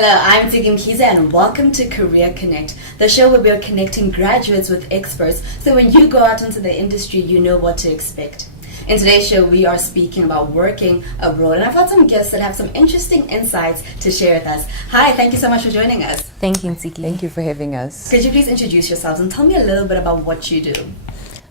Hello, I'm Ziggy Mkhize and welcome to Career Connect, the show where we're connecting graduates with experts so when you go out into the industry, you know what to expect. In today's show, we are speaking about working abroad, and I've got some guests that have some interesting insights to share with us. Hi, thank you so much for joining us. Thank you, Ziggy. Thank you for having us. Could you please introduce yourselves and tell me a little bit about what you do?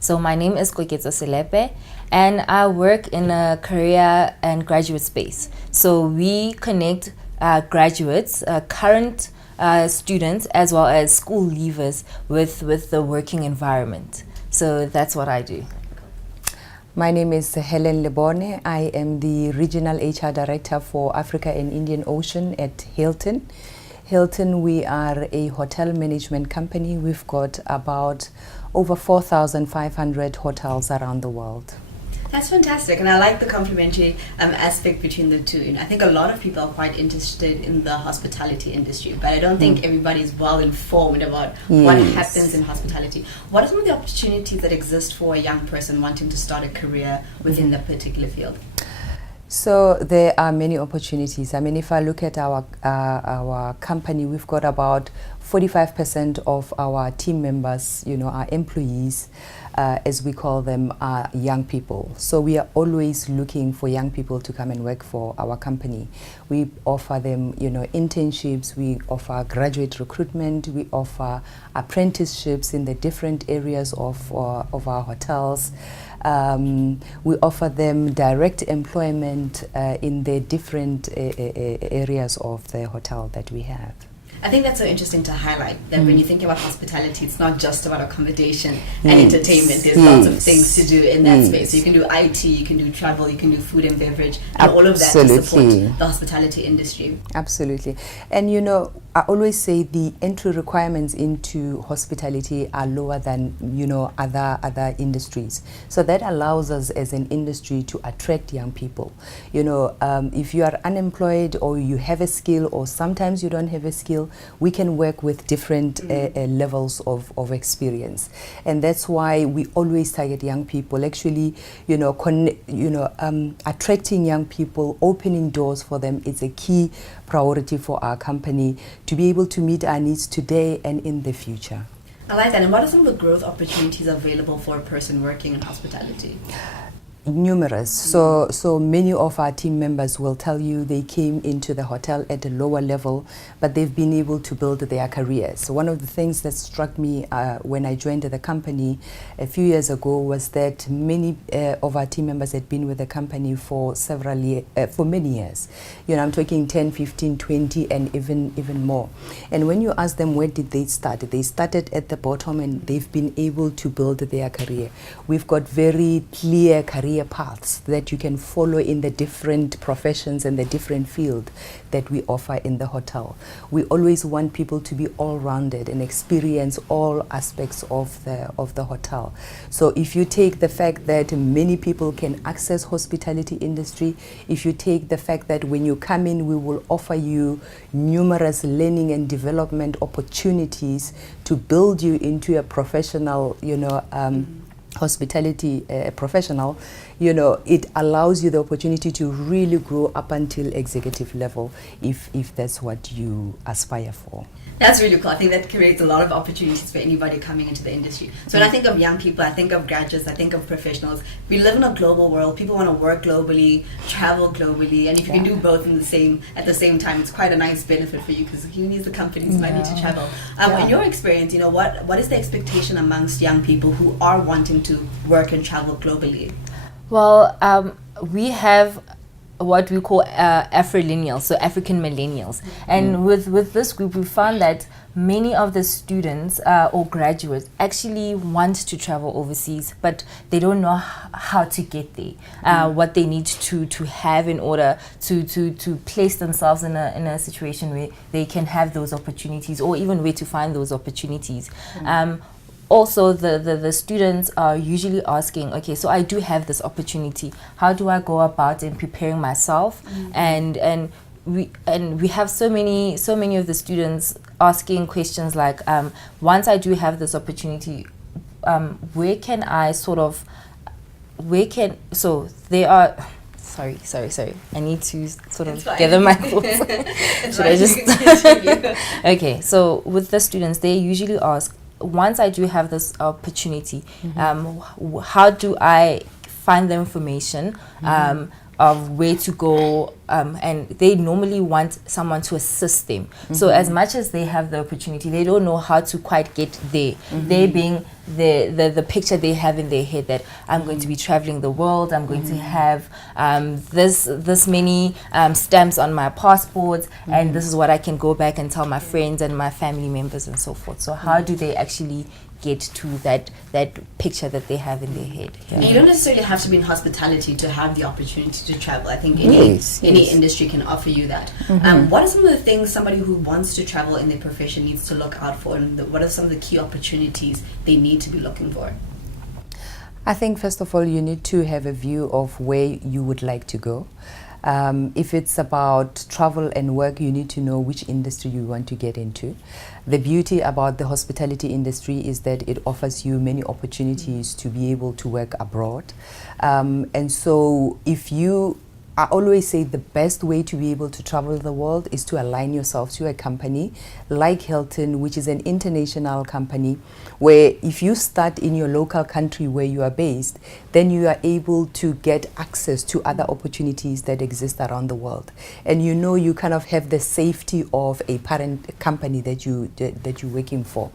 So my name is Koketso Selepe, and I work in a career and graduate space. So we connect graduates, current students, as well as school leavers with the working environment. So that's what I do. My name is Helen Lebone. I am the Regional HR Director for Africa and Indian Ocean at Hilton. Hilton, we are a hotel management company. We've got about over 4,500 hotels around the world. That's fantastic, and I like the complementary aspect between the two. And I think a lot of people are quite interested in the hospitality industry, but I don't think everybody is well informed about what happens in hospitality. What are some of the opportunities that exist for a young person wanting to start a career within that particular field? So there are many opportunities. I mean, if I look at our company, we've got about 45% of our team members, our employees, as we call them, are young people. So we are always looking for young people to come and work for our company. We offer them, internships. We offer graduate recruitment. We offer apprenticeships in the different areas of our hotels. We offer them direct employment in the different areas of the hotel that we have. I think that's so interesting to highlight that when you think about hospitality, it's not just about accommodation and entertainment. There's lots of things to do in that space. So you can do IT, you can do travel, you can do food and beverage, and all of that to support the hospitality industry. Absolutely. And I always say the entry requirements into hospitality are lower than other industries. So that allows us as an industry to attract young people. If you are unemployed or you have a skill or sometimes you don't have a skill, we can work with different levels of experience, and that's why we always target young people. Actually, attracting young people, opening doors for them is a key priority for our company to be able to meet our needs today and in the future. I like that. And what are some of the growth opportunities available for a person working in hospitality? Numerous. So many of our team members will tell you they came into the hotel at a lower level, but they've been able to build their careers. So one of the things that struck me when I joined the company a few years ago was that many of our team members had been with the company for for many years. I'm talking 10, 15, 20, and even more. And when you ask them where did they start, they started at the bottom and they've been able to build their career. We've got very clear career paths that you can follow in the different professions and the different field that we offer in the hotel. We always want people to be all-rounded and experience all aspects of the hotel. So if you take the fact that many people can access hospitality industry, if you take the fact that when you come in, we will offer you numerous learning and development opportunities to build you into a professional, hospitality professional, it allows you the opportunity to really grow up until executive level if that's what you aspire for. That's really cool. I think that creates a lot of opportunities for anybody coming into the industry. So when I think of young people, I think of graduates, I think of professionals. We live in a global world. People want to work globally, travel globally, and if you can do both at the same time, it's quite a nice benefit for you because you need the company's money to travel. In your experience, what is the expectation amongst young people who are wanting to work and travel globally? Well, we have what we call Afro-Millennials, so African Millennials. And with this group, we found that many of the students or graduates actually want to travel overseas, but they don't know how to get there, what they need to have in order to place themselves in a situation where they can have those opportunities, or even where to find those opportunities. Also, the students are usually asking, okay, so I do have this opportunity. How do I go about in preparing myself? And we have so many of the students asking questions like, once I do have this opportunity, where can I there are sorry. I need to sort of It's fine. gather my thoughts. It's Should I fine, just you can continue. Okay, so with the students, they usually ask, once I do have this opportunity, how do I find the information of where to go, and they normally want someone to assist them. So as much as they have the opportunity, they don't know how to quite get there. They being the picture they have in their head that I'm going to be traveling the world, I'm going to have this many stamps on my passport, and this is what I can go back and tell my friends and my family members and so forth. So how do they actually get to that picture that they have in their head? And you don't necessarily have to be in hospitality to have the opportunity to travel. I think any industry can offer you that. What are some of the things somebody who wants to travel in their profession needs to look out for, and what are some of the key opportunities they need to be looking for? I think first of all, you need to have a view of where you would like to go. If it's about travel and work, you need to know which industry you want to get into. The beauty about the hospitality industry is that it offers you many opportunities to be able to work abroad. And so I always say the best way to be able to travel the world is to align yourself to a company like Hilton, which is an international company, where if you start in your local country where you are based, then you are able to get access to other opportunities that exist around the world. And you kind of have the safety of a parent company that you're working for.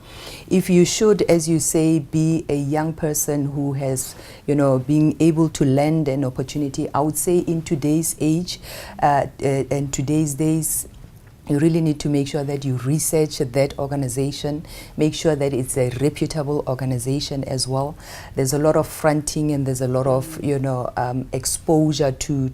If you should, as you say, be a young person who has, being able to lend an opportunity, I would say in today's age and today's days, you really need to make sure that you research that organization, make sure that it's a reputable organization as well. There's a lot of fronting and there's a lot of exposure to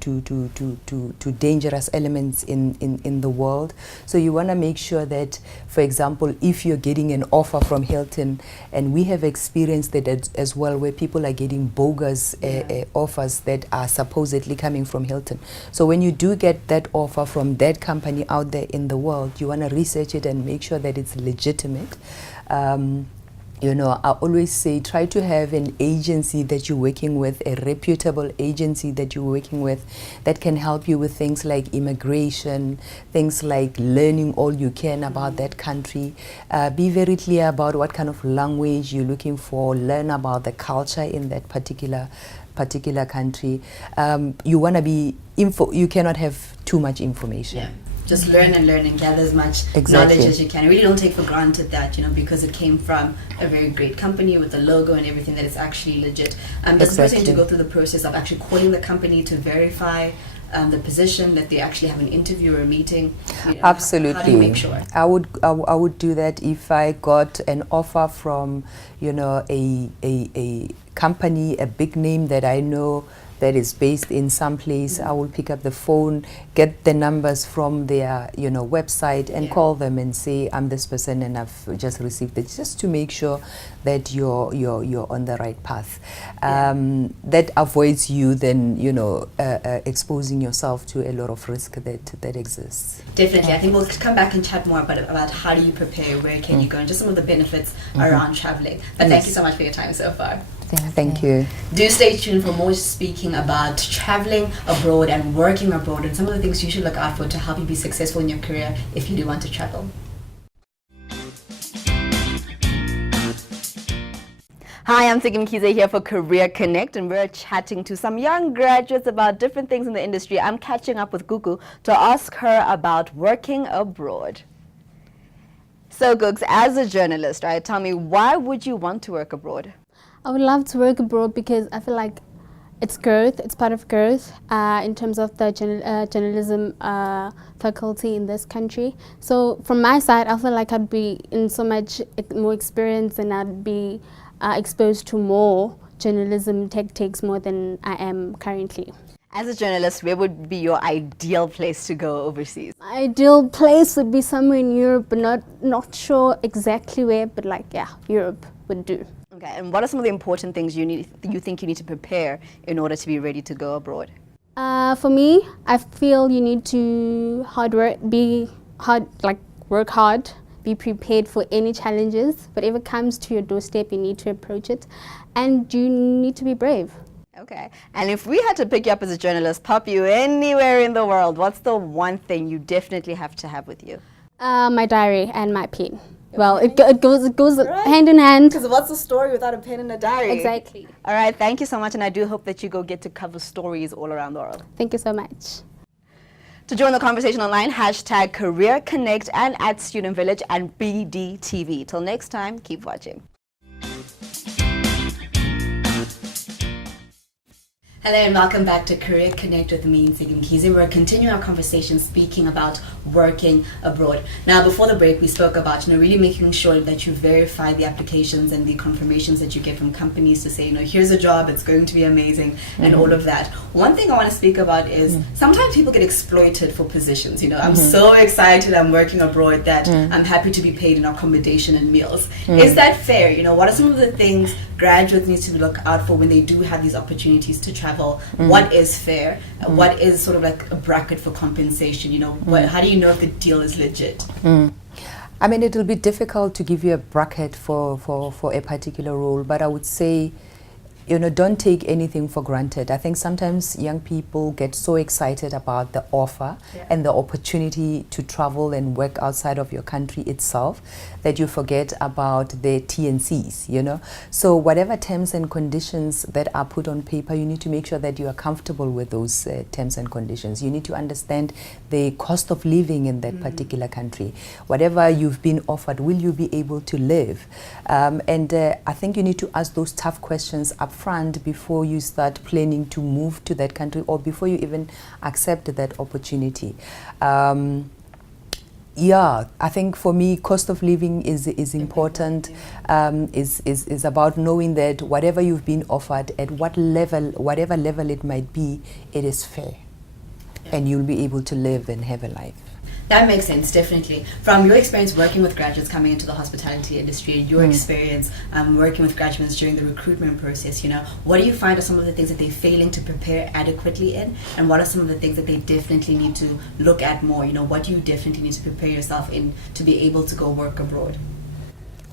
dangerous elements in the world. So you want to make sure that, for example, if you're getting an offer from Hilton, and we have experienced that as well, where people are getting bogus offers that are supposedly coming from Hilton. So when you do get that offer from that company out there in the world, you want to research it and make sure that it's legitimate. I always say try to have an agency that you're working with, a reputable agency that you're working with, that can help you with things like immigration, things like learning all you can about that country. Be very clear about what kind of language you're looking for, learn about the culture in that particular country. You want to be you cannot have too much information. Yeah. Just learn and gather as much knowledge as you can. I really don't take for granted that, because it came from a very great company with the logo and everything, that it's actually legit. Does the person need to go through the process of actually calling the company to verify the position, that they actually have an interview or a meeting? Absolutely. How do you make sure? I would do that if I got an offer from, a company, a big name that I know that is based in some place. I will pick up the phone, get the numbers from their website, and call them and say, I'm this person and I've just received it, just to make sure that you're on the right path. That avoids you then exposing yourself to a lot of risk that exists. Definitely. I think we'll come back and chat more about how do you prepare, where can you go, and just some of the benefits around traveling. But thank you so much for your time so far. Thank you. Do stay tuned for more speaking about traveling abroad and working abroad, and some of the things you should look out for to help you be successful in your career if you do want to travel. Hi, I'm Sigim Kize here for Career Connect, and we're chatting to some young graduates about different things in the industry. I'm catching up with Gugu to ask her about working abroad. So, Googs, as a journalist, right, tell me, why would you want to work abroad? I would love to work abroad because I feel like it's growth, it's part of growth in terms of the journalism faculty in this country. So from my side, I feel like I'd be in so much more experience, and I'd be exposed to more journalism tactics more than I am currently. As a journalist, where would be your ideal place to go overseas? My ideal place would be somewhere in Europe, but not sure exactly where, but Europe would do. Okay, and what are some of the important things you think you need to prepare in order to be ready to go abroad? For me, I feel you need to work hard, be prepared for any challenges. Whatever comes to your doorstep, you need to approach it, and you need to be brave. Okay. And if we had to pick you up as a journalist, pop you anywhere in the world, what's the one thing you definitely have to have with you? My diary and my pen. Well, it goes right, hand in hand. Because what's a story without a pen and a diary? Exactly. All right. Thank you so much. And I do hope that you go get to cover stories all around the world. Thank you so much. To join the conversation online, hashtag Career Connect and at Student Village and BDTV. Till next time, keep watching. Hello and welcome back to Career Connect with me, Nsigim Kizi. We're continuing our conversation speaking about working abroad. Now, before the break, we spoke about, really making sure that you verify the applications and the confirmations that you get from companies to say, here's a job, it's going to be amazing, and all of that. One thing I want to speak about is sometimes people get exploited for positions. I'm so excited I'm working abroad that I'm happy to be paid in accommodation and meals. Is that fair? What are some of the things graduates need to look out for when they do have these opportunities to travel? What is fair? What is sort of like a bracket for compensation? How do you know if the deal is legit? I mean, it will be difficult to give you a bracket for a particular role, but I would say, don't take anything for granted. I think sometimes young people get so excited about the offer and the opportunity to travel and work outside of your country itself that you forget about the T&Cs, So whatever terms and conditions that are put on paper, you need to make sure that you are comfortable with those terms and conditions. You need to understand the cost of living in that particular country. Whatever you've been offered, will you be able to live? And I think you need to ask those tough questions up front before you start planning to move to that country or before you even accept that opportunity. I think for me, cost of living is important. Is about knowing that whatever you've been offered at whatever level it might be, it is fair, and you'll be able to live and have a life. That makes sense, definitely. From your experience working with graduates coming into the hospitality industry, your experience working with graduates during the recruitment process, what do you find are some of the things that they're failing to prepare adequately in, and what are some of the things that they definitely need to look at more? What do you definitely need to prepare yourself in to be able to go work abroad?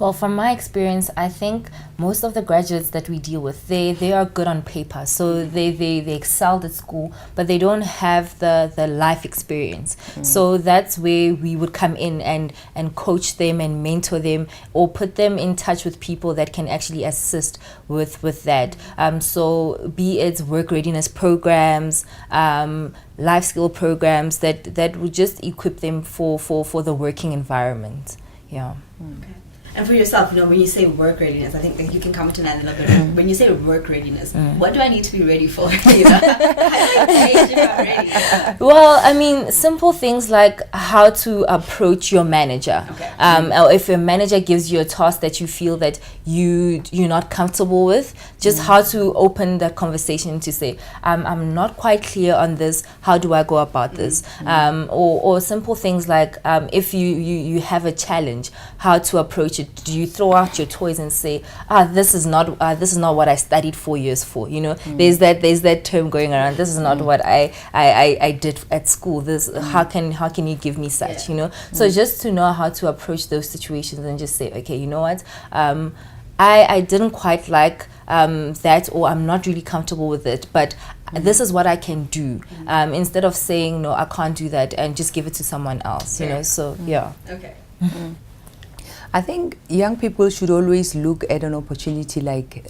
Well, from my experience, I think most of the graduates that we deal with, they are good on paper. So they excelled at school, but they don't have the life experience. So that's where we would come in and coach them and mentor them or put them in touch with people that can actually assist with that. So be it work readiness programs, life skill programs that would just equip them for the working environment. Yeah. Okay. And for yourself, when you say work readiness, I think that you can comment on that a little bit. When you say work readiness, what do I need to be ready for? How do I gauge if I'm ready? Well, I mean, simple things like how to approach your manager. Okay. Or if your manager gives you a task that you feel that you're not comfortable with, just how to open that conversation to say, I'm not quite clear on this. How do I go about this? Or simple things like if you have a challenge, how to approach it. Do you throw out your toys and say, this is not what I studied 4 years for? There's that term going around. This is not what I did at school. This how can you give me such? So just to know how to approach those situations and just say, okay, you know what, I didn't quite like that, or I'm not really comfortable with it, but this is what I can do. Instead of saying no, I can't do that, and just give it to someone else. So yeah. Okay. I think young people should always look at an opportunity like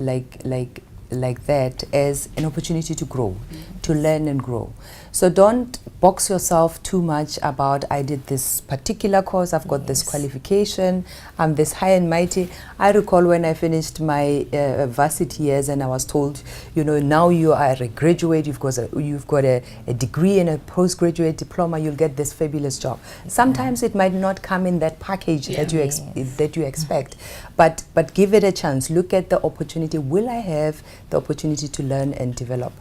that as an opportunity to grow, to learn and grow. So don't box yourself too much about, I did this particular course, I've got this qualification, I'm this high and mighty. I recall when I finished my varsity years and I was told, now you are a graduate, you've got a degree and a postgraduate diploma, you'll get this fabulous job. Sometimes it might not come in that package that you expect, but give it a chance. Look at the opportunity. Will I have the opportunity to learn and develop?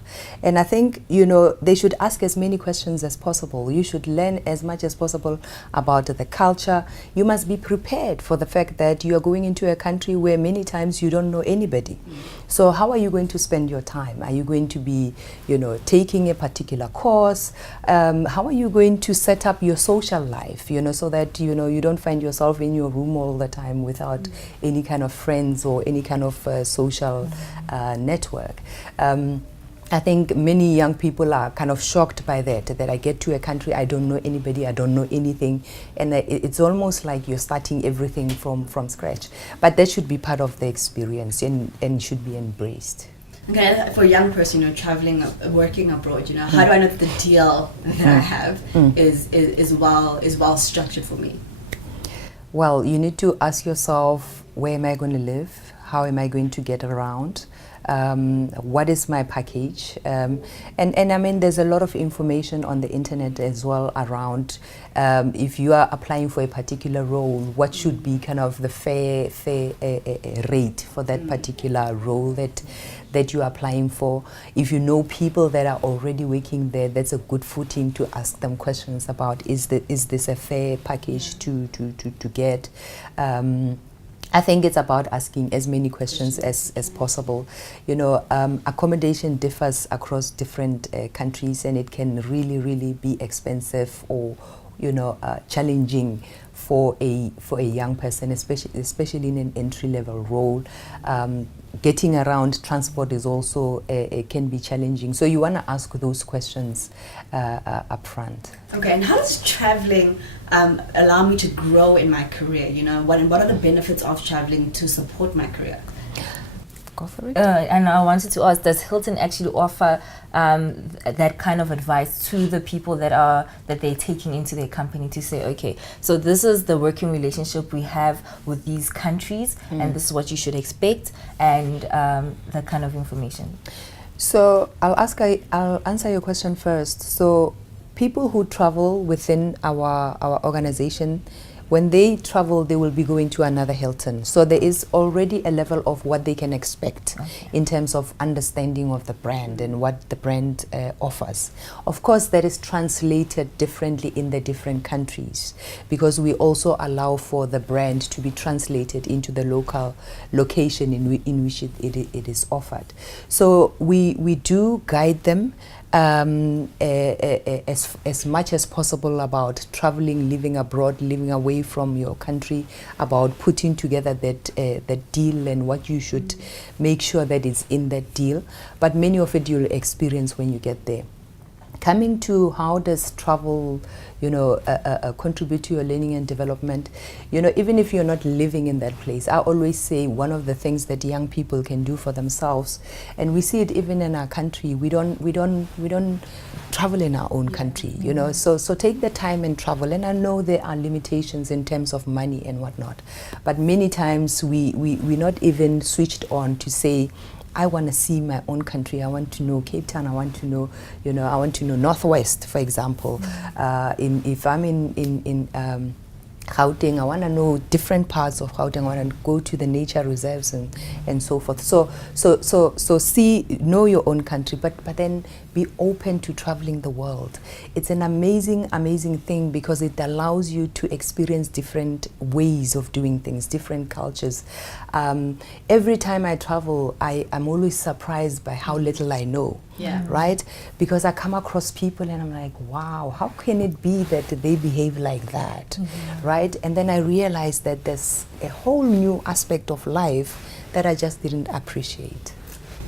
And I think, they should ask as many questions as possible. You should learn as much as possible about the culture. You must be prepared for the fact that you are going into a country where many times you don't know anybody. So how are you going to spend your time? Are you going to be, taking a particular course? How are you going to set up your social life, so that, you don't find yourself in your room all the time without any kind of friends or any kind of social network? I think many young people are kind of shocked by that I get to a country, I don't know anybody, I don't know anything, and it's almost like you're starting everything from scratch. But that should be part of the experience and should be embraced. Okay, for a young person, traveling, working abroad, how do I know that the deal that I have is well structured for me? Well, you need to ask yourself, where am I going to live? How am I going to get around? What is my package? And I mean, there's a lot of information on the internet as well around if you are applying for a particular role, what should be kind of the fair rate for that particular role that you're applying for. If you know people that are already working there, that's a good footing to ask them questions about, is this a fair package to get? I think it's about asking as many questions as possible. Accommodation differs across different countries, and it can really be expensive or challenging for a young person, especially in an entry-level role. Getting around transport is also can be challenging. So you want to ask those questions up front. Okay, and how does traveling allow me to grow in my career? What are the benefits of traveling to support my career? Go for it. And I wanted to ask, does Hilton actually offer that kind of advice to the people that they're taking into their company to say, okay, so this is the working relationship we have with these countries, and this is what you should expect, and that kind of information? So I'll answer your question first. So people who travel within our organization, when they travel, they will be going to another Hilton. So there is already a level of what they can expect in terms of understanding of the brand and what the brand offers. Of course, that is translated differently in the different countries, because we also allow for the brand to be translated into the local location in which it is offered. So we do guide them as much as possible about traveling, living abroad, living away from your country, about putting together that deal and what you should make sure that is in that deal. But many of it you'll experience when you get there. Coming to how does travel, contribute to your learning and development, even if you're not living in that place, I always say one of the things that young people can do for themselves, and we see it even in our country, we don't travel in our own country, so take the time and travel. And I know there are limitations in terms of money and whatnot, but many times we're not even switched on to say, I want to see my own country. I want to know Cape Town. I want to know, I want to know Northwest, for example. If I'm in Gauteng, I want to know different parts of Gauteng. I want to go to the nature reserves and so forth. So know your own country, but then be open to traveling the world. It's an amazing thing, because it allows you to experience different ways of doing things, different cultures. Every time I travel, I'm always surprised by how little I know. Yeah. Right? Because I come across people and I'm like, wow, how can it be that they behave like that? Right? And then I realize that there's a whole new aspect of life that I just didn't appreciate.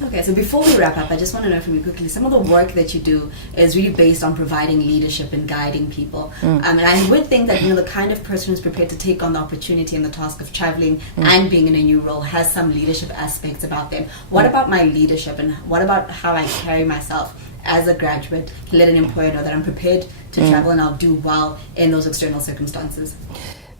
Okay, so before we wrap up, I just want to know from you quickly, some of the work that you do is really based on providing leadership and guiding people. And I would think that, the kind of person who's prepared to take on the opportunity and the task of traveling and being in a new role has some leadership aspects about them. What about my leadership, and what about how I carry myself as a graduate to let an employer know that I'm prepared to travel and I'll do well in those external circumstances?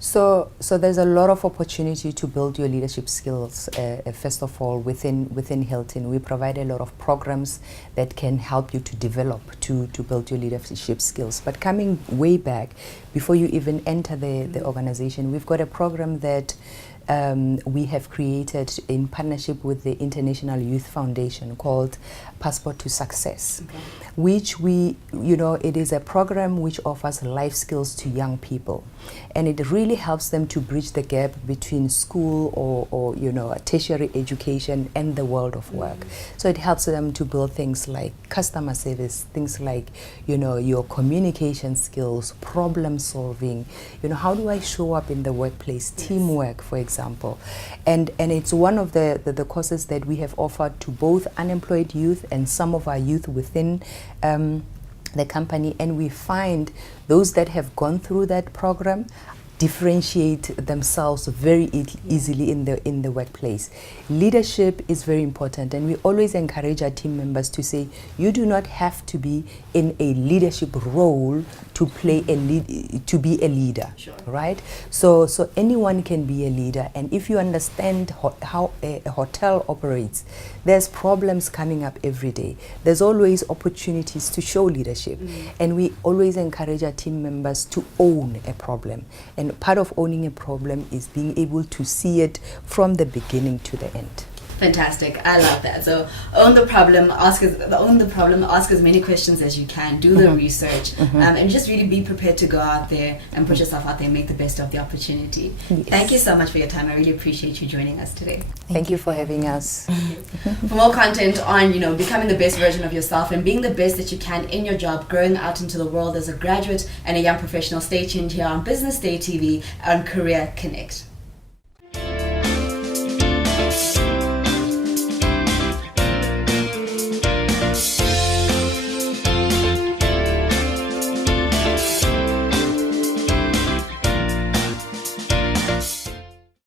So there's a lot of opportunity to build your leadership skills. First of all, within Hilton, we provide a lot of programs that can help you to develop, to build your leadership skills. But coming way back, before you even enter the organization, we've got a program that we have created in partnership with the International Youth Foundation called Passport to Success, which it is a program which offers life skills to young people, and it really helps them to bridge the gap between school or tertiary education and the world of work. So it helps them to build things like customer service, things like your communication skills, problem solving, how do I show up in the workplace, teamwork, for example. example. And it's one of the courses that we have offered to both unemployed youth and some of our youth within the company, and we find those that have gone through that program differentiate themselves very easily in the workplace. Leadership is very important, and we always encourage our team members to say, you do not have to be in a leadership role to play to be a leader. Sure. Right? So anyone can be a leader, and if you understand how a hotel operates, there's problems coming up every day. There's always opportunities to show leadership, and we always encourage our team members to own a problem. And part of owning a problem is being able to see it from the beginning to the end. Fantastic. I love that. So own the problem, ask as many questions as you can, do the research, and just really be prepared to go out there and put yourself out there and make the best of the opportunity. Yes. Thank you so much for your time. I really appreciate you joining us today. Thank you for having us. For more content on, becoming the best version of yourself and being the best that you can in your job, growing out into the world as a graduate and a young professional, stay tuned here on Business Day TV on Career Connect.